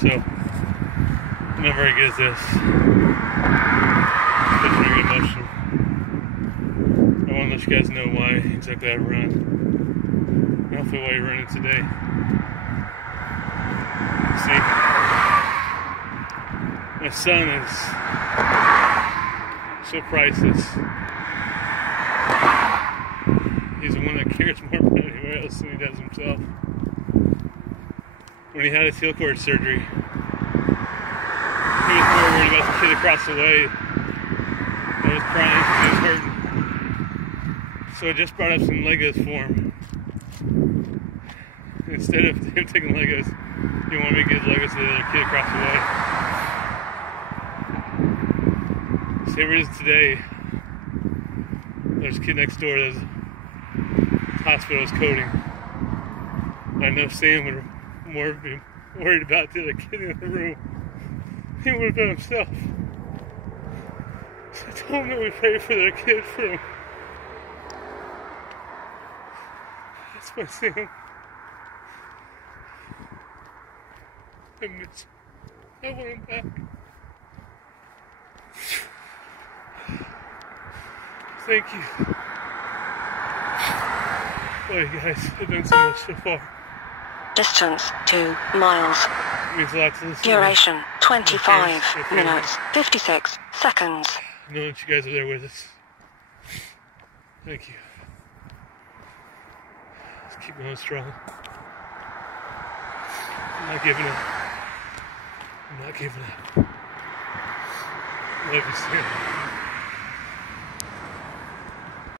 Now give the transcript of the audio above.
so I'm not very good at this. It's very emotional. I want to let you guys know why exactly I run. And hopefully why you're running today. See, my son is so priceless. He's the one that cares more about anybody else than he does himself. When he had his heel cord surgery, he was more worried about the kid across the way that was crying because he was hurting. So I just brought up some Legos for him. Instead of him taking Legos, he wanted me to give Legos to the other kid across the way. Same reason today, there's a kid next door that's hospital is coding. I know Sam would more be worried about the other kid in the room. He would have been himself. So I told him that we pray for their kid for him. That's my Sam. I miss him. I want him back. Thank you. Oh, you guys have done so much so far. Distance 2 miles. It means a lot to listen. Duration 25 minutes 56 seconds. Knowing that you guys are there with us. Thank you. Let's keep going strong. I'm not giving up. I'm not giving up. Love you, Sam.